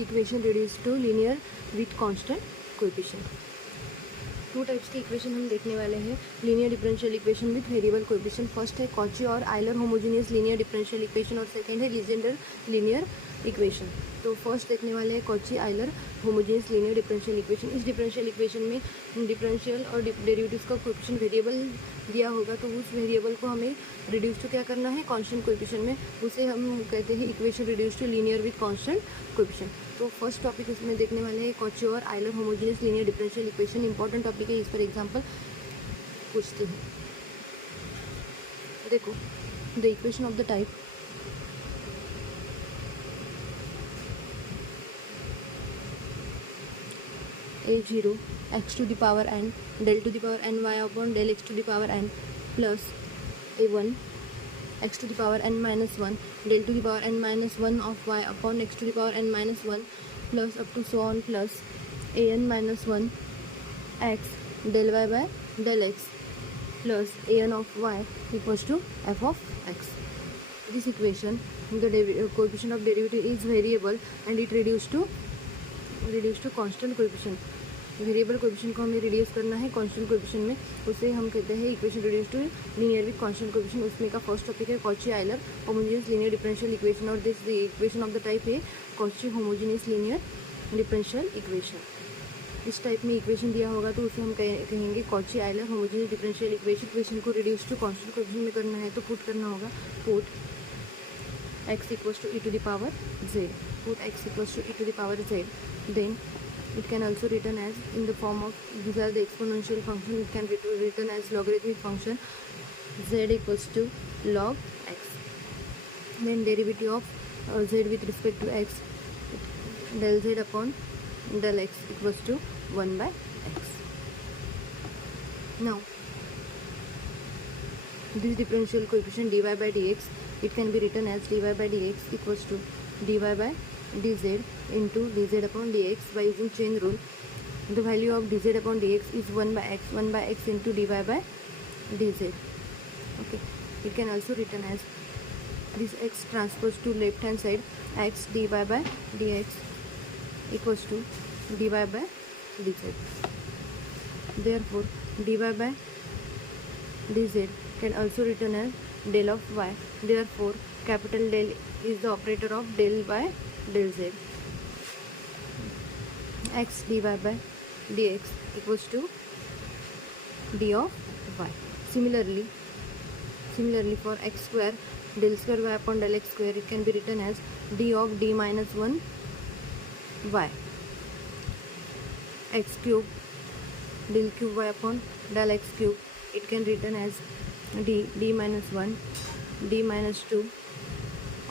Equation reduce to linear with constant coefficient. Two types की equation हम देखने वाले हैं, linear differential equation with variable coefficient. First है कॉची और Euler homogeneous linear differential equation और सेकंड है लीजेंडर लीनियर इक्वेशन। तो फर्स्ट देखने वाले हैं Cauchy Euler homogeneous linear differential equation. इस डिफरेंशियल इक्वेशन में डिफरेंशियल और डेरिवेटिव्स का कोएफिशिएंट वेरिएबल दिया होगा, तो उस वेरिएबल को हमें रिड्यूस टू क्या करना है, कांस्टेंट कोएफिशिएंट में। उसे हम कहते हैं equation reduce to linear with constant coefficient. तो फर्स्ट टॉपिक इसमें देखने वाले हैं कॉची और Euler homogeneous linear differential equation. Important topic है, इस पर एग्जांपल पूछते हैं। देखो, the equation of the type a0 x to the power n del to the power n y upon del x to the power n plus a1 x to the power n minus 1 del to the power n minus 1 of y upon x to the power n minus 1 plus up to so on plus an minus 1 x del y by del x plus an of y equals to f of x. This equation, the coefficient of derivative is variable and it reduced to constant coefficient. Variable coefficient को हमें reduce करना है constant coefficient में, उसे हम कहते हैं equation reduce to linear with constant coefficient. उसमें का फर्स्ट टॉपिक है Cauchy Euler homogeneous linear differential equation और this the equation of the type है Cauchy homogeneous linear differential equation. इस टाइप में इक्वेशन दिया होगा तो उसे हम कहेंगे Cauchy Euler homogeneous differential equation. Equation को रिड्यूस टू कांस्टेंट कोएफिशिएंट में करना है तो पुट करना होगा, put x equals to e to the power z, put x equals to e to the power z, then it can also written as in the form of, these are the exponential function, it can be written as logarithmic function z equals to log x, then derivative of z with respect to x, del z upon del x equals to 1 by x. Now this differential coefficient dy by dx, it can be written as dy by dx equals to dy by dz into dz upon dx by using chain rule. The value of dz upon dx is 1 by x into dy by dz. Okay, it can also written as this x transposed to left hand side, x dy by dx equals to dy by dz. Therefore dy by dz can also written as del of y. Therefore capital del is the operator of del by del z. X dy by dx equals to d of y. Similarly for x square, del square y upon del x square, it can be written as d of d minus 1 y. X cube, del cube y upon del x cube, it can be written as d minus 1 d minus 2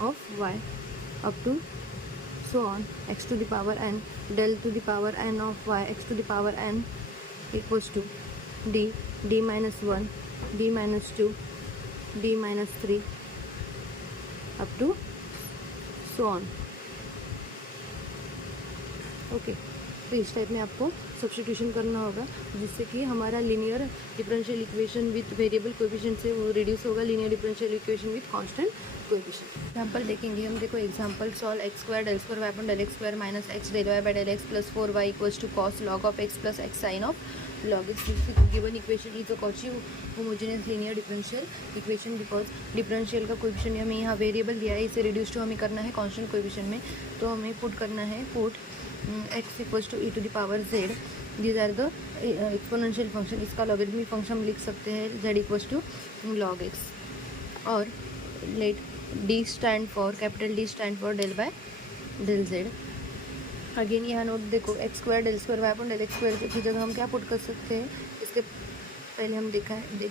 of y up to so on x to the power n del to the power n of y x to the power n equals to d minus 1 d minus 2 d minus 3 up to so on. Okay, तो इस type में आपको substitution करना होगा जिससे कि हमारा linear differential equation with variable coefficient से वो रिड्यूस होगा linear differential equation with constant coefficient. Example देखेंगे हम। देखो example, solve x square del square y upon del x square minus x del y by del x plus 4y equals to cos log of x plus x sine of log x. Given equation is a Cauchy homogeneous linear differential equation because differential का coefficient हमें यहाँ variable दिया है, इसे reduce to हमें करना है constant coefficient में, तो हमें पुट करना है put x equals to e to the power z. These are the exponential function. इसका logarithmic function हम लिख सकते हैं z equals to log x और let d stand for capital D stand for del by del z. Again यहाँ note देखो, x square del square y upon del x square की जगह हम क्या पुट कर सकते हैं, इसके पहले हम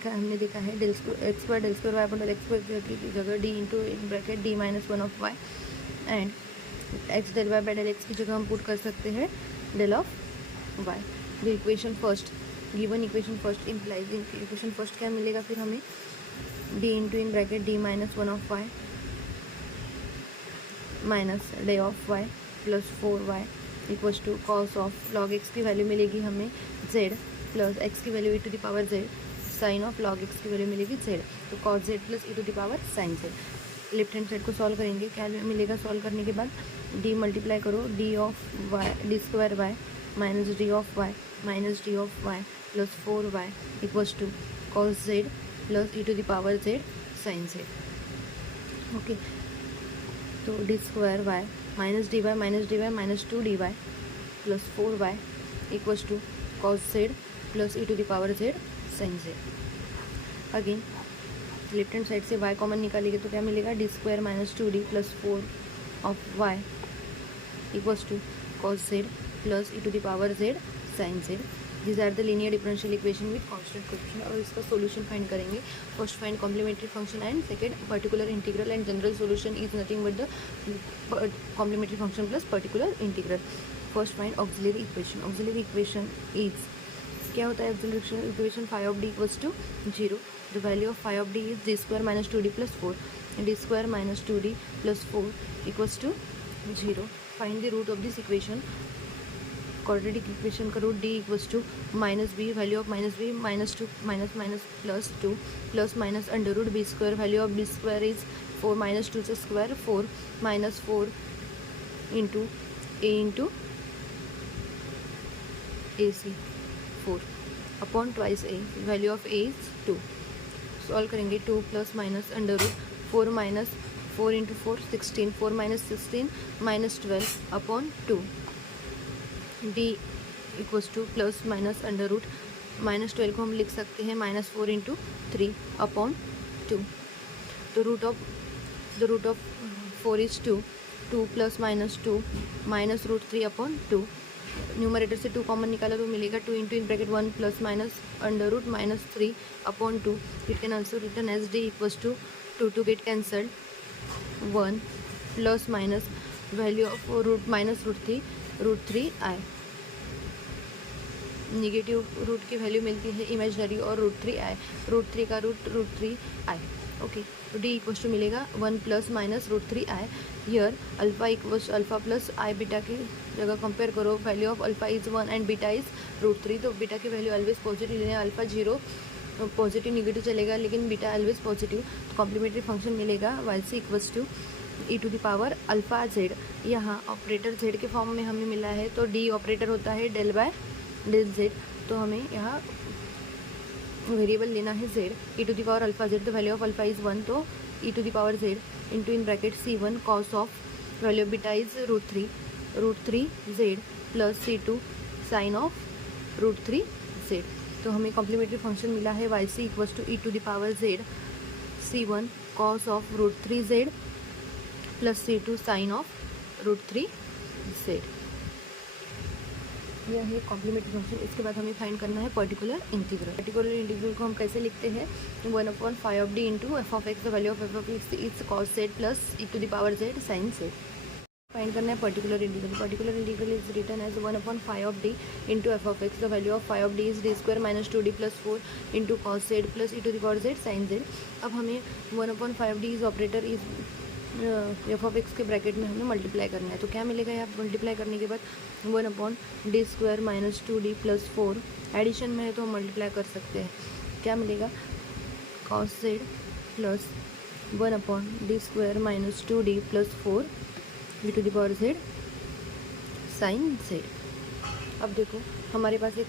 हमने देखा है del x square del square y upon del x square की जगह d into in bracket d minus 1 of y and x del y by del x की जगह हम पुट कर सकते हैं del of y. The equation first, given equation first implies, equation first क्या मिलेगा फिर हमें, d into in bracket d minus 1 of y minus d of y plus 4y equals to cos of log x की value मिलेगी हमें z plus x की value e to the power z sine of log x की value मिलेगी z, तो cos z plus e to the power sine z। Left hand side को solve करेंगे, क्या मिलेगा सॉल्व करने के बाद, डी मल्टीप्लाई करो d of y d square y minus d of y minus d of y plus 4y equals to cos z plus e to the power z sine z. Okay, तो D square y minus D y minus 2dy plus 4y equals to cos z plus e to the power z sine z. Again left hand side से y common निकालेंगे तो क्या मिलेगा, D square minus 2d plus 4 of y equals to cos z plus e to the power z sine z. These are the linear differential equation with constant coefficient। और इसका solution find करेंगे, first find complementary function and second particular integral and general solution is nothing but the complementary function plus particular integral. First find auxiliary equation. Auxiliary equation is, क्या होता है auxiliary equation, phi of d equals to 0। The value of phi of D is D square minus 2d plus 4 d square minus 2d plus 4 equals to 0। Find the root of this equation. Quadratic equation का root d equals to minus b, value of minus b minus 2 minus minus plus 2 plus minus under root b square, value of b square is 4 minus 2 से square 4 minus 4 into a c 4 upon twice a, value of a is 2। Solve करेंगे 2 plus minus under root 4 minus 4 into 4 16 4 minus 16 minus 12 upon 2 d equals to plus minus under root minus 12 को हम लिख सकते हैं minus 4 into 3 upon 2। तो root of 4 is 2 2 plus minus 2 minus root 3 upon 2। Numerator से 2 common निकाला तो मिलेगा 2 into in bracket 1 plus minus under root minus 3 upon 2। It can also written as d equals to 2 get cancelled 1 plus minus value of root minus root 3 i. Negative root की value मिलती है imaginary और root 3 आई, root 3 का root 3 i. Okay, तो d equals to मिलेगा 1 plus minus root 3 i. Here alpha equals alpha plus i, beta की जगह compare करो, value of alpha is 1 and beta is root 3। तो बीटा की वैल्यू ऑलवेज पॉजिटिव लेना है, अल्फा 0 पॉजिटिव निगेटिव चलेगा लेकिन बीटा ऑलवेज पॉजिटिव। तो कॉम्प्लीमेंट्री फंक्शन मिलेगा y c equals to e to the power alpha z. यहाँ ऑपरेटर जेड के फॉर्म में हमें मिला है तो डी ऑपरेटर होता है डेल बाय डेल जेड। तो हमें यहाँ वेरिएबल लेना है z, e to the power alpha z. तो वैल्यू ऑफ अल्फा इज़ 1 तो e to the power z into in bracket C1 cos of value of beta is root 3 z plus C2 sine of root 3 z. तो हमें complementary function मिला है y c equals to e to the power z C1 cos of root 3 z plus C2 sine of root 3 Z. यह है complementary function. इसके बाद हमें find करना है पर्टिकुलर इंटीग्रल। पर्टिकुलर इंटीग्रल को हम कैसे लिखते हैं, 1/5 of D into f of x, the value of f of x is cos z plus e to the power z sine z. Find करना है particular integral. Particular integral is written as 1/5 of D into f of x, the value of phi of D is D square minus 2d plus 4 into cos z plus e to the power z sine z. अब हमें 1/5 D is operator is F of x के bracket में हमें multiply करना है। तो क्या मिलेगा यहाँ मल्टीप्लाई करने के बाद 1/d square minus 2d plus 4, addition में है तो हम मल्टीप्लाई कर सकते हैं। क्या मिलेगा, cos z plus 1/d square minus 2d plus 4 e to the power z sine z. अब देखो हमारे पास एक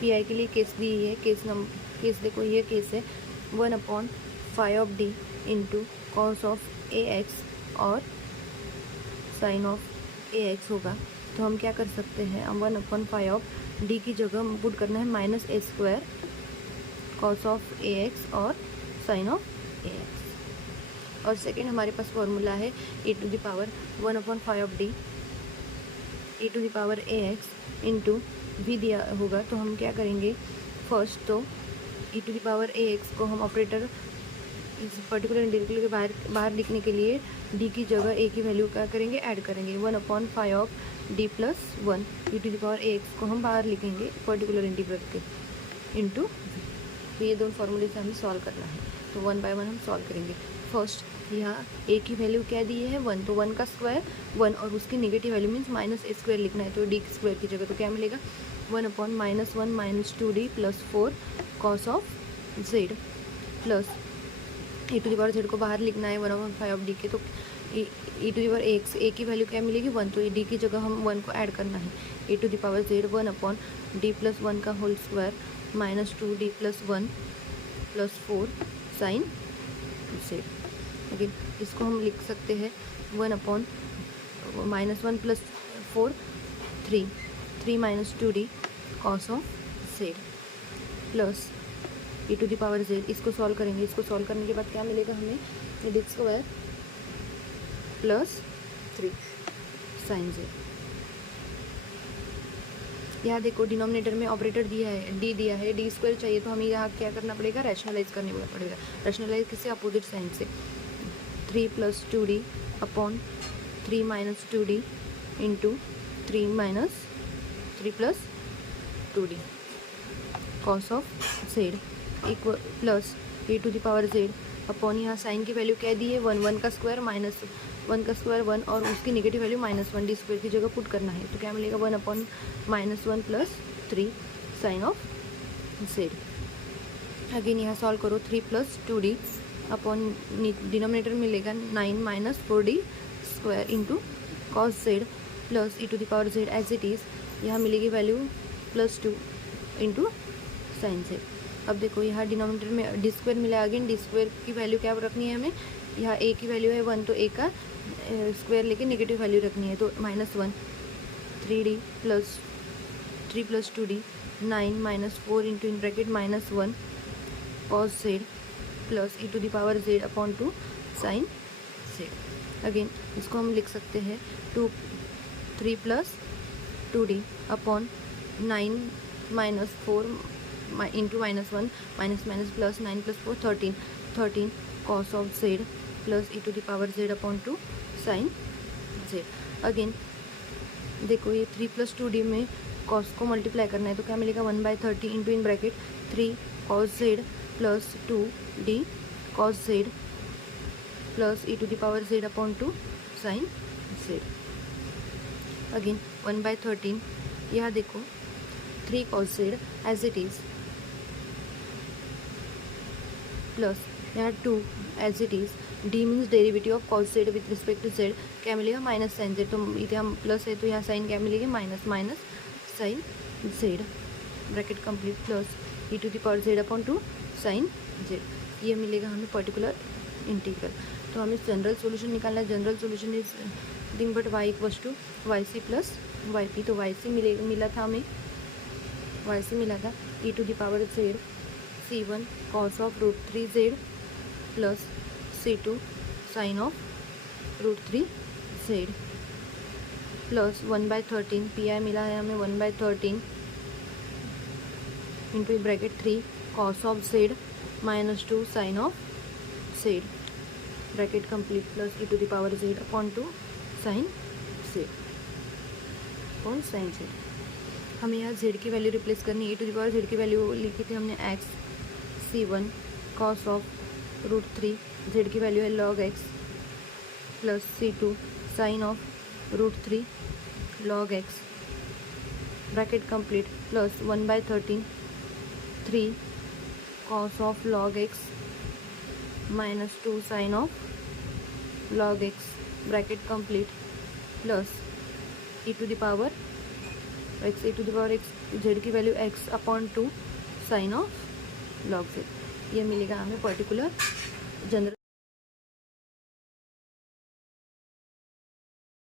पी के लिए केस दी है, केस देखो ये केस है 1/5 of D into cos of a x और साइन ऑफ ए एक्स होगा। तो हम क्या कर सकते हैं, हम 1/5 ऑफ डी की जगह पुट करना है minus a square cos of a x और साइन ऑफ ए एक्स। और सेकेंड हमारे पास फॉर्मूला है e to the power 1/5 of D e to the power a x into v दिया होगा। तो हम क्या करेंगे, फर्स्ट तो e to the power a x को हम ऑपरेटर इस पर्टिकुलर इंटीग्रल के बाहर लिखने के लिए d की जगह a की वैल्यू क्या करेंगे, ऐड करेंगे। 1/5 of d plus 1 e to the power a x को हम बाहर लिखेंगे पर्टिकुलर इंटीग्रल के इंटू तो ये दोनों फॉर्मूले से हमें सॉल्व करना है। तो 1 बाय 1 हम सॉल्व करेंगे। फर्स्ट यहाँ a की वैल्यू क्या दी है 1, तो 1 का स्क्वायर 1 और उसकी negative value means minus a square लिखना है। तो d स्क्वायर की जगह तो क्या मिलेगा 1/-1 minus 2d plus 4 cos of z plus e to the power z को बाहर लिखना है 1/5 ऑफ डी के, तो e to the power x a की वैल्यू क्या मिलेगी 1, तो डी की जगह हम 1 को ऐड करना है। e to the power z 1/d+1 का whole square -2d+1 + 4 sine z. Again इसको हम लिख सकते हैं 1 + 4 3 -2d cos of z plus e to the power z. इसको सॉल्व करेंगे, इसको सॉल्व करने के बाद क्या मिलेगा हमें d² + 3 साइन जेड। यहाँ देखो डिनोमिनेटर में ऑपरेटर दिया है, डी दिया है, d² चाहिए तो हमें यहाँ क्या करना पड़ेगा, रैशनलाइज करने पड़ेगा। रैशनलाइज किससे, अपोजिट साइन से। 3 + 2d upon 3 - 2d into 3 + 2d cos of z equal plus e to the power z upon, यहाँ साइन की वैल्यू क्या दी है 1 का स्क्वायर -1 का स्क्वायर 1 और उसकी नेगेटिव वैल्यू -1 d² की जगह पुट करना है, तो क्या मिलेगा 1/-1 + 3 साइन ऑफ जेड। अगेन यहाँ सॉल्व करो 3 + 2d अपॉन डिनोमिनेटर मिलेगा 9 - 4d² into cos z plus e to the power z as it is, यहाँ मिलेगी वैल्यू +2 इंटू साइन जेड। अब देखो यहाँ डिनोमिनेटर में d² मिला, अगेन d² की वैल्यू क्या रखनी है हमें, यहाँ a की वैल्यू है 1 तो a का स्क्वायर लेके नेगेटिव वैल्यू रखनी है, तो -1 3d + 3 + 2d 9 - 4 into in bracket -1 cos z plus e to the power z upon 2 sine z. Again इसको हम लिख सकते हैं 3 + 2d upon 9 - 4 into -1 plus 9 + 4 13 cos of z plus e to the power z upon 2 sine z. Again देखो ये 3 + 2d में cos को multiply करना है, तो क्या मिलेगा 1/30 into in bracket 3 cos z plus 2d cos z plus e to the power z upon 2 sine z. Again 1/13, यहाँ देखो 3 cos z as it is plus यहाँ 2 as it is, D means derivative of cos z with respect to z, क्या मिलेगा minus sine Z, तो यहाँ plus है तो यहाँ साइन क्या मिलेगी minus sine z bracket complete plus e to the power z upon 2 sine z. ये मिलेगा हमें पर्टिकुलर इंटीग्रल। तो हमें जनरल सॉल्यूशन निकालना है। General solution is nothing but y = yc + yp, तो yc मिला था हमें, yc मिला था e to the power z c1 cos of √3z plus c2 sine of √3z plus 1/13 P मिला है हमें 1/13 into bracket 3 cos of z -2 sine of z bracket complete plus e to the power z upon 2 sine z upon sine z। हमें यहाँ z की value replace करनी है। e to the power z की value लिखी थी हमने x c1 cos of √3, z की वैल्यू है log x plus c2 sine of √3 log x bracket complete plus 1/13 3 cos of log x -2 sine of log x bracket complete plus e to the power x z की value x upon 2 sine of log z। ये मिलेगा हमें particular general